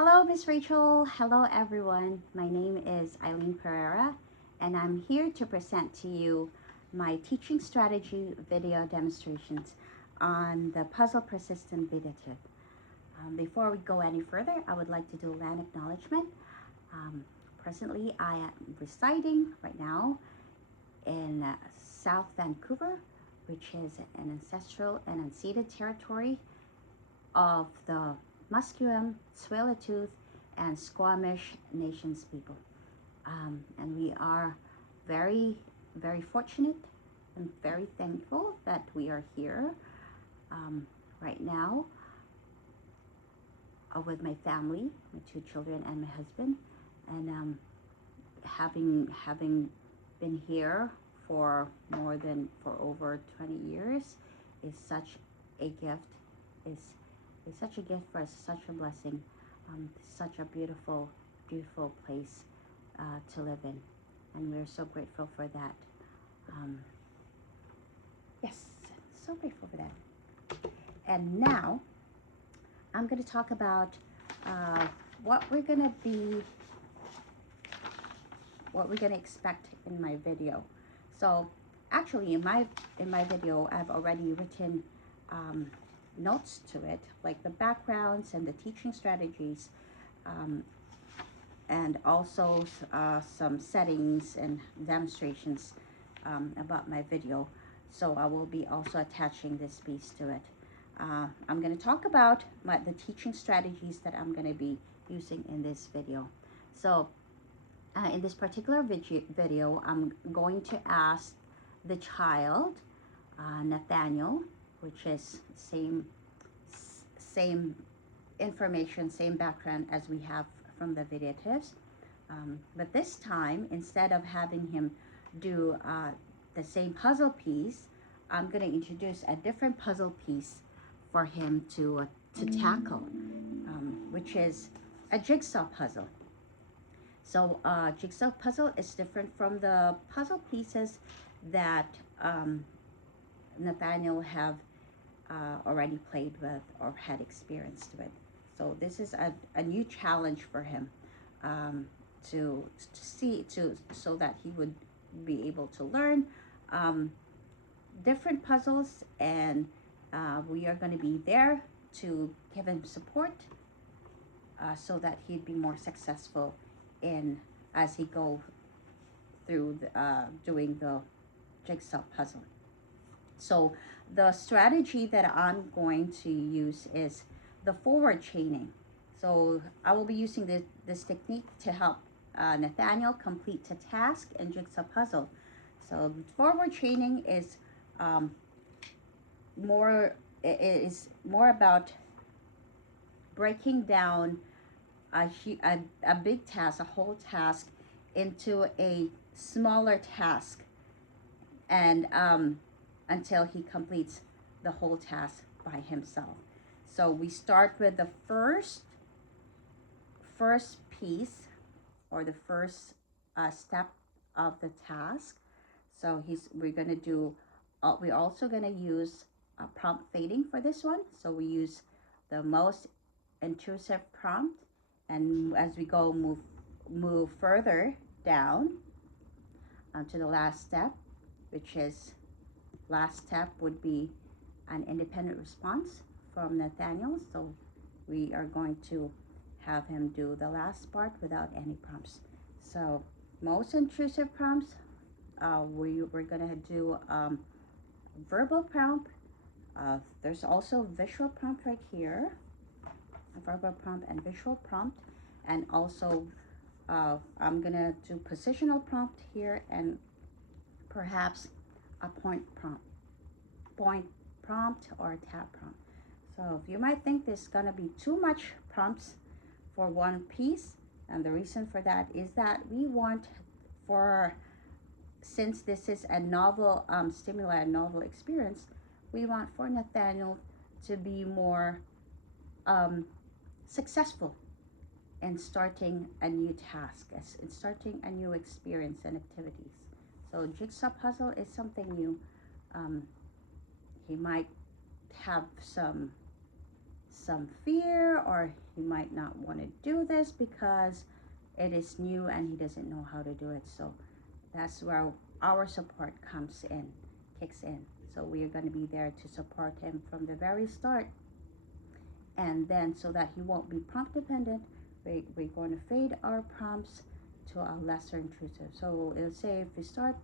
Hello, Miss Rachel. Hello, everyone. My name is Eileen Pereira, and I'm here to present to you my teaching strategy video demonstrations on the puzzle persistent videative. Before we go any further, I would like to do land acknowledgement. Presently, I am residing right now in South Vancouver, which is an ancestral and unceded territory of the Musqueam, Tsleil-Waututh, and Squamish Nations people. And we are very, very fortunate and very thankful that we are here right now with my family, my two children and my husband. And having been here for over 20 years is such a gift. Is such a gift for us, such a blessing, such a beautiful, beautiful place to live in, and we're so grateful for that. Yes, so grateful for that. And now I'm going to talk about what we're going to expect in my video. So actually, in my video, I've already written notes to it, like the backgrounds and the teaching strategies, and also some settings and demonstrations about my video. So I will be also attaching this piece to it. I'm going to talk about the teaching strategies that I'm going to be using in this video. So in this particular video, I'm going to ask the child, Nathaniel, which is same information, same background as we have from the videatives. But this time, instead of having him do the same puzzle piece, I'm going to introduce a different puzzle piece for him to tackle, which is a jigsaw puzzle. So jigsaw puzzle is different from the puzzle pieces that Nathaniel have already played with or had experienced with. So this is a new challenge for him so that he would be able to learn different puzzles, and we are going to be there to give him support so that he'd be more successful as he go through doing the jigsaw puzzle. So the strategy that I'm going to use is the forward chaining. So I will be using this technique to help Nathaniel complete a task in jigsaw puzzle. So forward chaining is more about breaking down a big task, a whole task, into a smaller task, and until he completes the whole task by himself. So we start with the first piece, or the first step of the task. So we're gonna do. We're also gonna use prompt fading for this one. So we use the most intrusive prompt, and as we go move further down to the last step, which is last step would be an independent response from Nathaniel. So we are going to have him do the last part without any prompts. So most intrusive prompts, we're gonna do verbal prompt. There's also visual prompt right here, a verbal prompt and visual prompt, and also I'm gonna do positional prompt here, and perhaps a point prompt or a tap prompt. So you might think there's gonna be too much prompts for one piece, and the reason for that is that we want, since this is a novel stimuli, a novel experience, we want for Nathaniel to be more successful in starting a new task, in starting a new experience and activities. So jigsaw puzzle is something new. He might have some some fear, or he might not want to do this because it is new and he doesn't know how to do it. So that's where our support kicks in. So we are going to be there to support him from the very start. And then so that he won't be prompt dependent, we're going to fade our prompts to a lesser intrusive. So it'll say if we start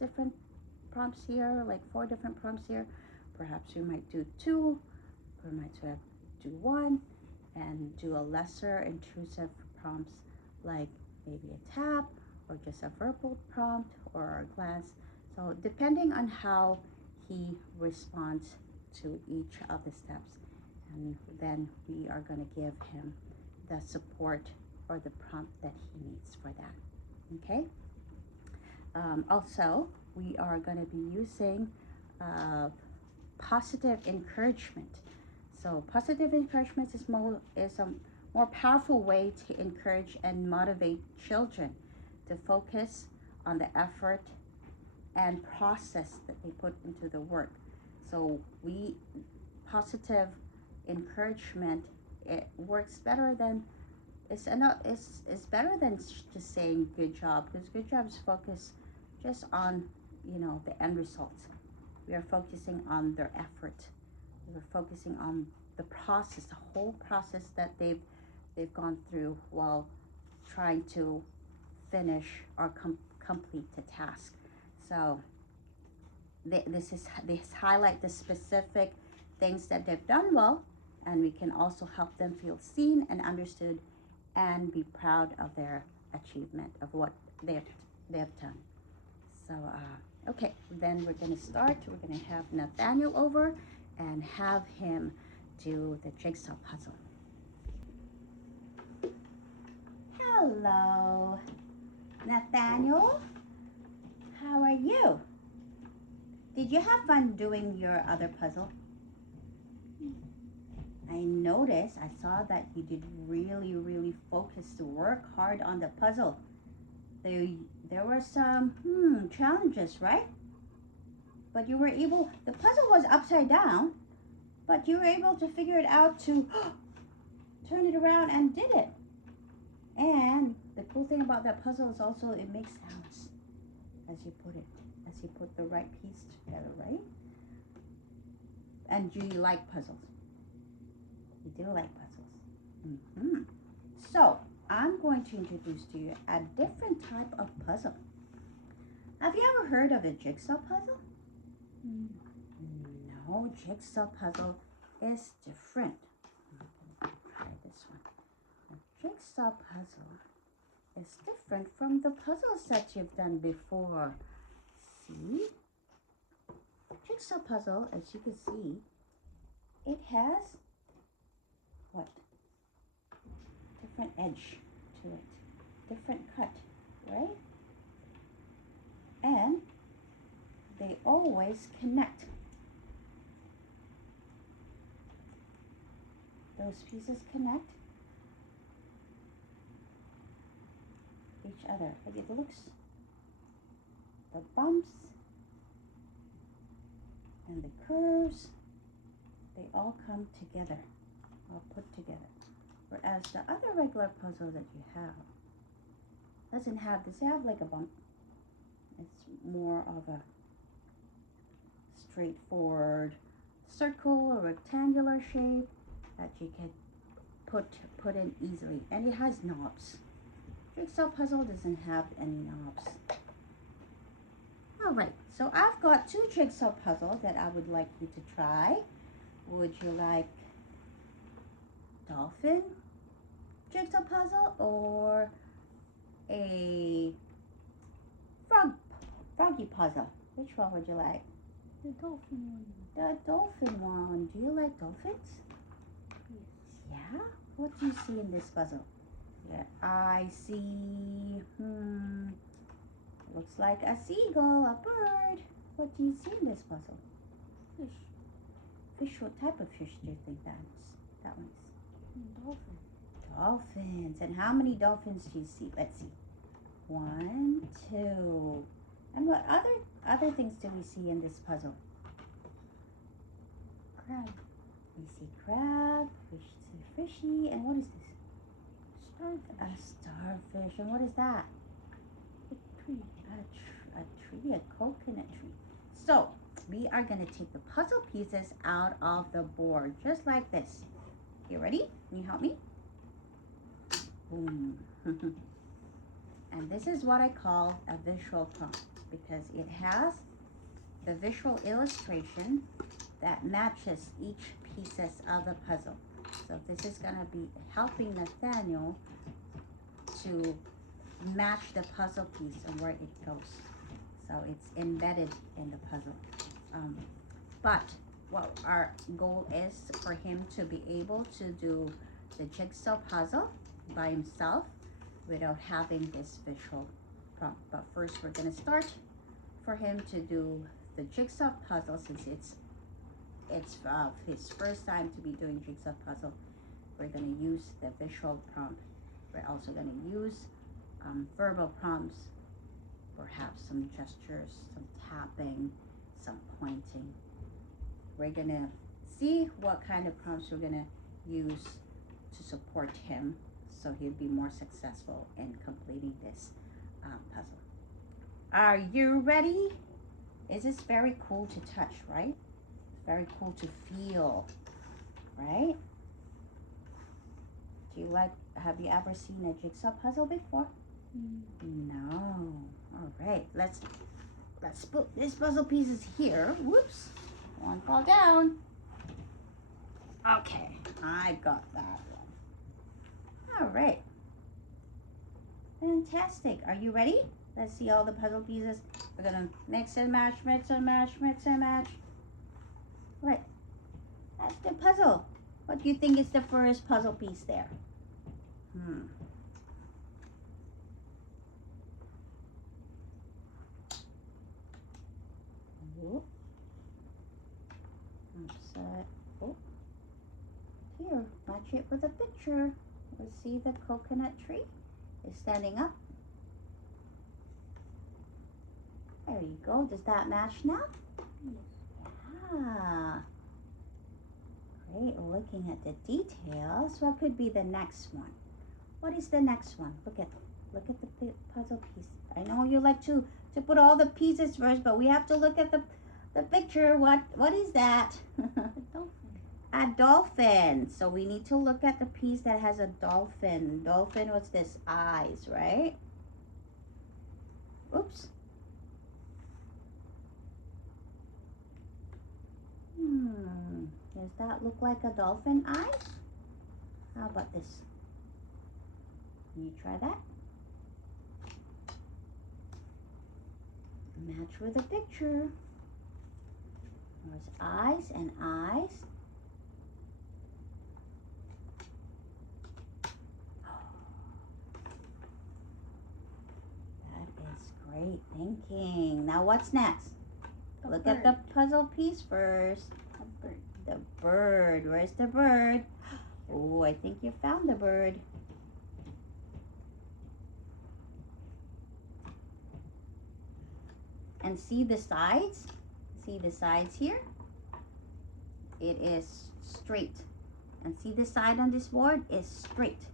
different prompts here, like 4 different prompts here, perhaps we might do 2, we might do 1, and do a lesser intrusive prompts like maybe a tap or just a verbal prompt or a glance. So depending on how he responds to each of the steps, and then we are going to give him the support or the prompt that he needs for that. Okay. Also, we are going to be using positive encouragement. So positive encouragement is a more powerful way to encourage and motivate children to focus on the effort and process that they put into the work. So positive encouragement, it works better than it's better than just saying good job, because good jobs focus just on the end results. We are focusing on their effort. We're focusing on the process, the whole process that they've gone through while trying to finish or complete the task. So this highlight the specific things that they've done well, and we can also help them feel seen and understood and be proud of their achievement of what they've done. So okay, then we're going to start. We're going to have Nathaniel over and have him do the jigsaw puzzle. Hello, Nathaniel. How are you? Did you have fun doing your other puzzle? I noticed, I saw that you did really, really focus to work hard on the puzzle. There were some challenges, right? But you were able, the puzzle was upside down, but you were able to figure it out to turn it around and did it. And the cool thing about that puzzle is also it makes sounds as you put the right piece together, right? And do you like puzzles? You do like puzzles. So I'm going to introduce to you a different type of puzzle. Have you ever heard of a jigsaw puzzle? No, jigsaw puzzle is different. Try this one. A jigsaw puzzle is different from the puzzles that you've done before. See? Jigsaw puzzle, as you can see, it has what? Different edge to it, different cut, right? And they always connect. Those pieces connect each other. Like it looks, the bumps and the curves, they all come together, all put together. Whereas the other regular puzzle that you have doesn't have like a bump. It's more of a straightforward circle or rectangular shape that you can put in easily, and it has knobs. Jigsaw puzzle doesn't have any knobs. All right, so I've got 2 jigsaw puzzles that I would like you to try. Would you like dolphin jigsaw puzzle or a froggy puzzle? Which one would you like? The dolphin one. The dolphin one. Do you like dolphins? Yes. Yeah? What do you see in this puzzle? Yeah, I see, looks like a seagull, a bird. What do you see in this puzzle? Fish. Fish, what type of fish do you think that one is? Dolphin. Dolphins. And how many dolphins do you see? Let's see. 1, 2. And what other things do we see in this puzzle? Crab. We see crab, we see fishy, and what is this? Starfish. A starfish. And what is that? A tree. A tree, a coconut tree. So we are going to take the puzzle pieces out of the board, just like this. You ready? Can you help me? Boom. And this is what I call a visual prompt because it has the visual illustration that matches each pieces of the puzzle. So this is going to be helping Nathaniel to match the puzzle piece and where it goes. So it's embedded in the puzzle. But what our goal is for him to be able to do the jigsaw puzzle by himself without having this visual prompt. But first we're going to start for him to do the jigsaw puzzle since it's his first time to be doing jigsaw puzzle. We're going to use the visual prompt. We're also going to use verbal prompts, perhaps some gestures, some tapping, some pointing. We're going to see what kind of prompts we're going to use to support him so he'll be more successful in completing this puzzle. Are you ready? This is very cool to touch, right? Very cool to feel, right? Have you ever seen a jigsaw puzzle before? No. All right, let's put this puzzle pieces here. Whoops, one fall down. Okay, I got that one. All right. Fantastic. Are you ready? Let's see all the puzzle pieces. We're gonna mix and match, mix and match, mix and match. What? That's the puzzle. What do you think is the first puzzle piece there? Upside. Oh. Here, match it with a picture. Let's see the coconut tree is standing up. There you go. Does that match now? Yes. Yeah. Great. Looking at the details. What could be the next one? What is the next one? Look at the puzzle piece. I know you like to put all the pieces first, but we have to look at the picture. What is that? A dolphin. A dolphin. So we need to look at the piece that has a dolphin. Dolphin, what's this? Eyes, right? Oops. Does that look like a dolphin eye? How about this? Can you try that? Match with a picture. There's eyes and eyes. That is great thinking. Now what's next? Look at the puzzle piece first. A bird. The bird. Where's the bird? Oh, I think you found the bird. And see the sides? See the sides here? It is straight. And see the side on this board is straight.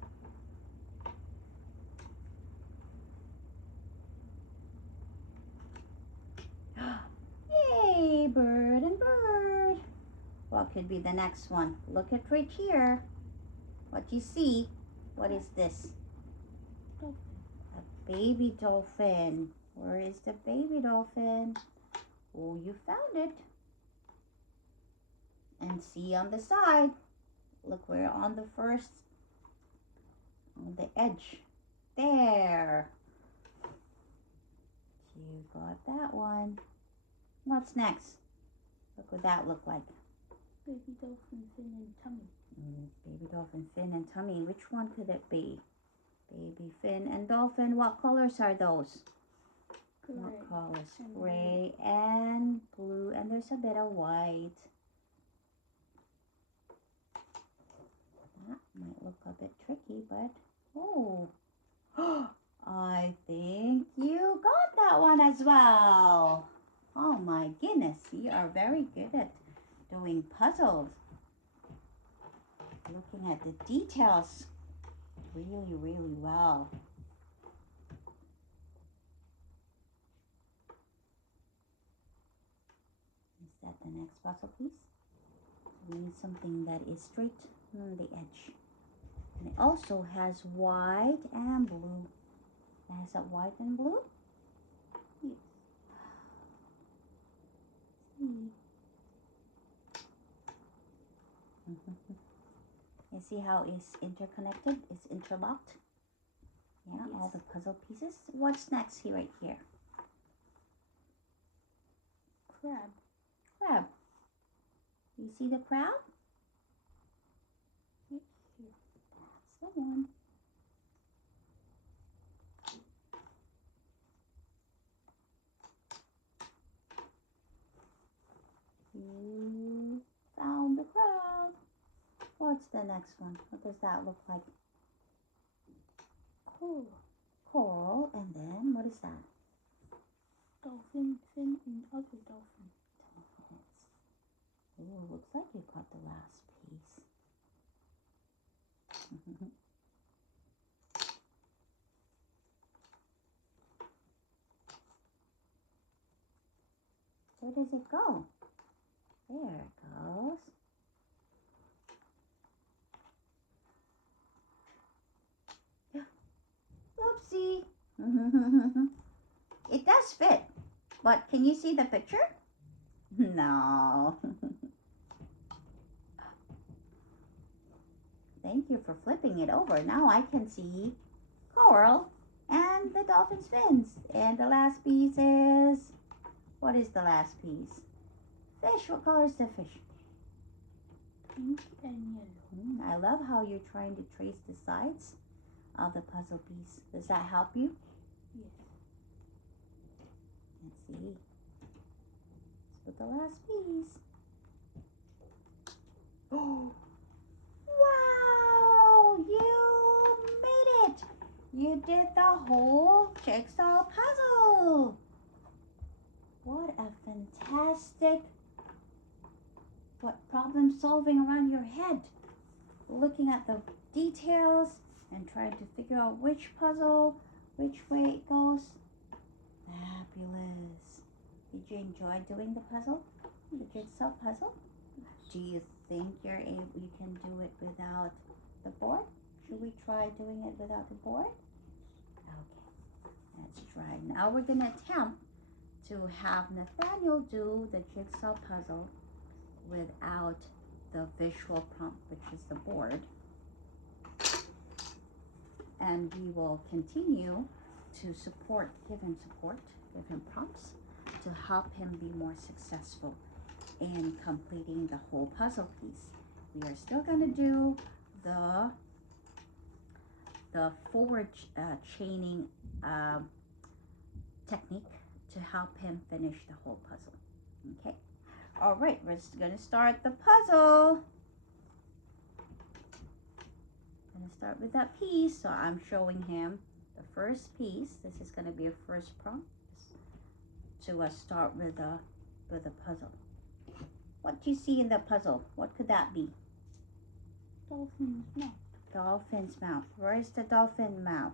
Yay, bird and bird. What could be the next one? Look at right here. What you see? What is this? Dolphin. A baby dolphin. Where is the baby dolphin? Oh, you found it. And see on the side. Look, we're on the first, on the edge. There. You got that one. What's next? What would that look like? Baby dolphin fin and tummy. Baby dolphin fin and tummy. Which one could it be? Baby fin and dolphin. What colors are those? Gray. What colors? And Gray and blue. And there's a bit of white. That might look a bit tricky, but oh, I think you got that one as well. Oh my goodness, you are very good at doing puzzles. looking at the details really, really well. Is that the next puzzle piece? We need something that is straight on the edge. And it also has white and blue. It has a white and blue? Yes. See. You see how it's interconnected? It's interlocked? Yeah, Yes. all the puzzle pieces. What's next here, right here? Crab. Crab. You see the crab? Right here. That's the one. You found the crab. What's the next one? What does that look like? Coral. Coral. And then what is that? Dolphin, fin, and other dolphin. Dolphins. Ooh, looks like you got the last piece. Where does it go? There it goes. Oopsie. It does fit, but can you see the picture? No. Thank you for flipping it over. Now I can see coral and the dolphin's fins. And the last piece is, what is the last piece? Fish. What color is the fish? Pink and yellow. I love how you're trying to trace the sides of the puzzle piece. Does that help you? Yes. Let's see. Let's put the last piece. Oh, wow! You made it! You did the whole jigsaw puzzle! What a fantastic problem solving around your head. Looking at the details and trying to figure out which puzzle, which way it goes. Fabulous. Did you enjoy doing the puzzle? The jigsaw puzzle? Do you think you can do it without the board? Should we try doing it without the board? Okay, let's try. Now we're going to attempt to have Nathaniel do the jigsaw puzzle without the visual prompt, which is the board. And we will continue to give him prompts to help him be more successful in completing the whole puzzle piece. We are still going to do the forward chaining technique to help him finish the whole puzzle. Okay. All right, we're just going to start the puzzle. I'm going to start with that piece. So I'm showing him the first piece. This is going to be a first prompt to start with the puzzle. What do you see in the puzzle? What could that be? Dolphin's mouth. Dolphin's mouth. Where is the dolphin mouth?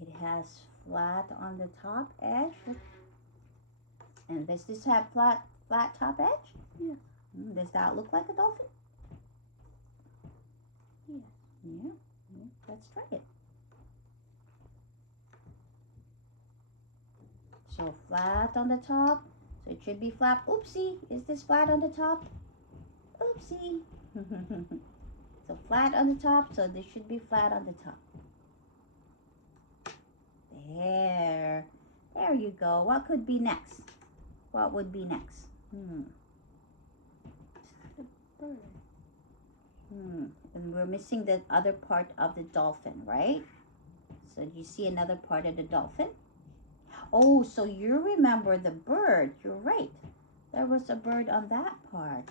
It has flat on the top edge. And does this have flat top edge? Yeah. Does that look like a dolphin? Yeah. Yeah. Let's try it. So flat on the top. So it should be flat. Oopsie. Is this flat on the top? Oopsie. So flat on the top. So this should be flat on the top. There. There you go. What could be next? What would be next? The bird. And we're missing the other part of the dolphin, right? So do you see another part of the dolphin? Oh, so you remember the bird. You're right. There was a bird on that part.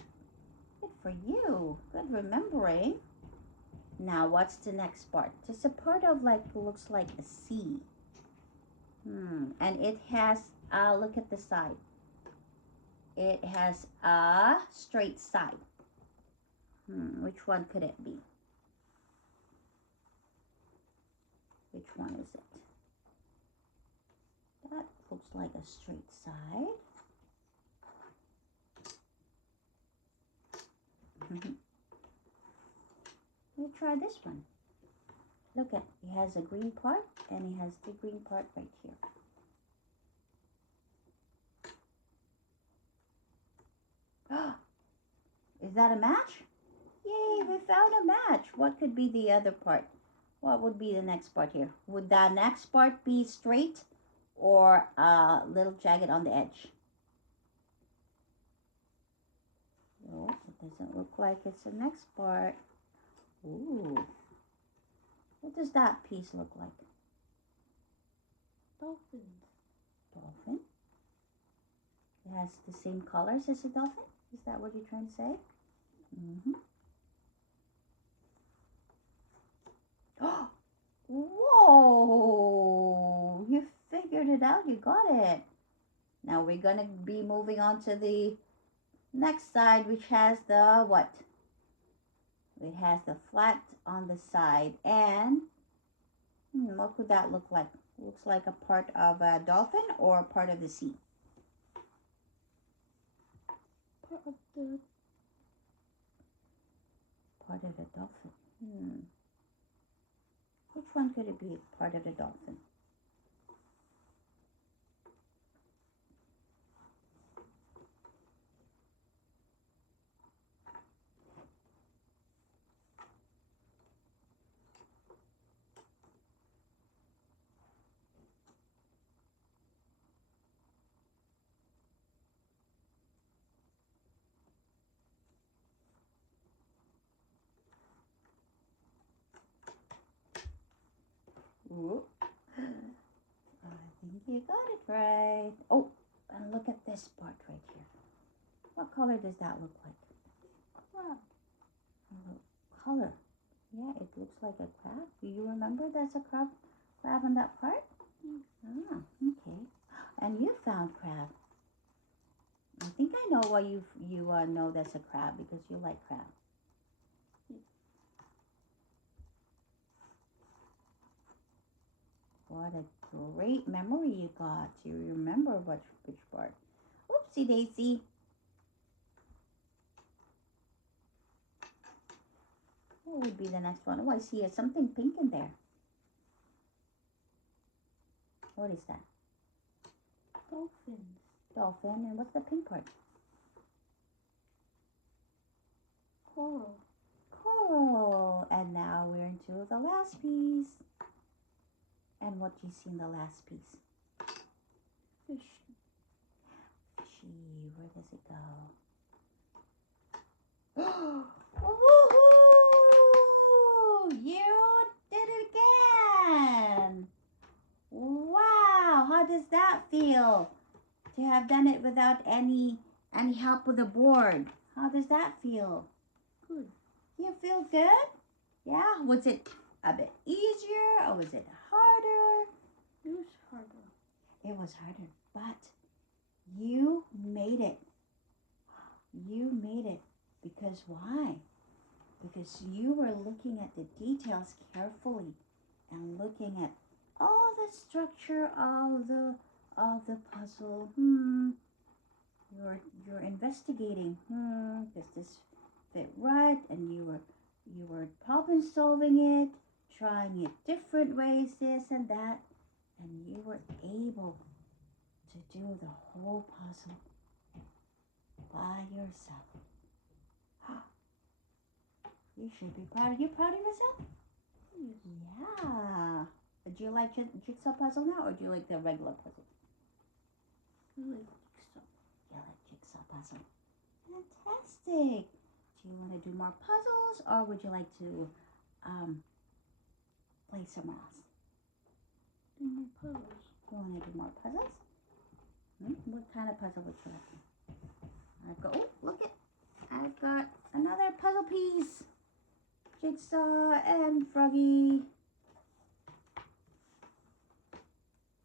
Good for you. Good remembering. Now, what's the next part? Just a part of looks like a sea. And it has Look at the side. It has a straight side. Which one could it be? Which one is it? That looks like a straight side. Let's try this one. Look at, it has a green part and it has the green part right here. Is that a match? Yay, we found a match. What could be the other part? What would be the next part here? Would the next part be straight or a little jagged on the edge? No, it doesn't look like it's the next part. Ooh. What does that piece look like? Dolphins. Dolphin? It has the same colors as a dolphin? Is that what you're trying to say? Oh, whoa! You figured it out. You got it. Now we're going to be moving on to the next side, which has the what? It has the flat on the side. And what could that look like? Looks like a part of a dolphin or a part of the sea? Part of the... Part of the dolphin. Which one could it be? Part of the dolphin. Ooh. I think you got it right. Oh, and look at this part right here. What color does that look like? Crab. Color. Yeah, it looks like a crab. Do you remember there's a crab on that part? Ah, okay. And you found crab. I think I know why you know there's a crab, because you like crab. What a great memory you got. You remember which part. Oopsie daisy. What would be the next one? Oh, I see something pink in there. What is that? Dolphins. Dolphin. And what's the pink part? Coral. Coral. And now we're into the last piece. And what do you see in the last piece? Fish. Fishy. Where does it go? Woohoo! You did it again! Wow! How does that feel? To have done it without any help with the board. How does that feel? Good. You feel good? Yeah? Was it a bit easier or was it harder? It was harder. It was harder, but you made it. You made it. Because why? Because you were looking at the details carefully and looking at all the structure of the puzzle. You're investigating. Does this fit right? And you were problem solving it, trying it different ways, this and that, and you were able to do the whole puzzle by yourself. You should be proud. Are you proud of yourself? Yes. Yeah. Do you like jigsaw puzzle now, or do you like the regular puzzle? I like jigsaw. You like jigsaw puzzle. Fantastic. Do you want to do more puzzles, or would you like to play somewhere else? Do more puzzles. You want to do more puzzles? What kind of puzzle would you like? Oh, look it. I've got another puzzle piece. Jigsaw and Froggy.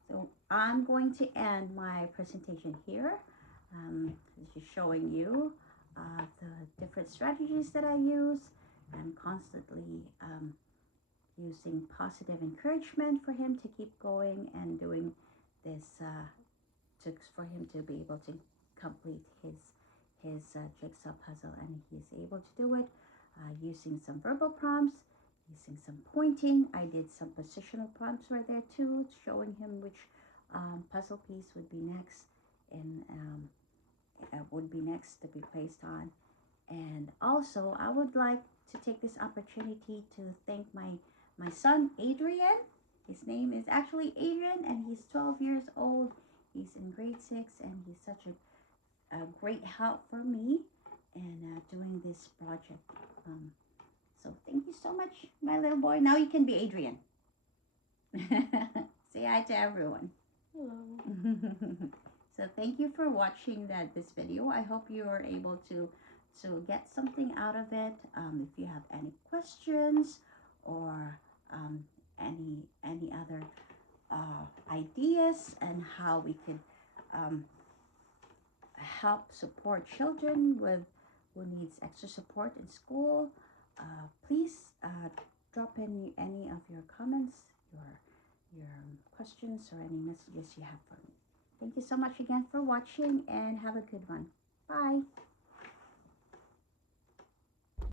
So I'm going to end my presentation here. Just showing you the different strategies that I use. I'm constantly using positive encouragement for him to keep going and doing this for him to be able to complete his jigsaw puzzle, and he's able to do it using some verbal prompts, using some pointing. I did some positional prompts right there too, showing him which puzzle piece would be next and would be next to be placed on. And also, I would like to take this opportunity to thank my son Adrian. His name is actually Adrian, and he's 12 years old. He's in grade 6, and he's such a great help for me in doing this project. So thank you so much, my little boy. Now you can be Adrian. Say hi to everyone. Hello. So thank you for watching this video. I hope you are able to get something out of it. If you have any questions or any other ideas and how we could help support children with who needs extra support in school, please drop in any of your comments, your questions, or any messages you have for me. Thank you so much again for watching, and have a good one. Bye.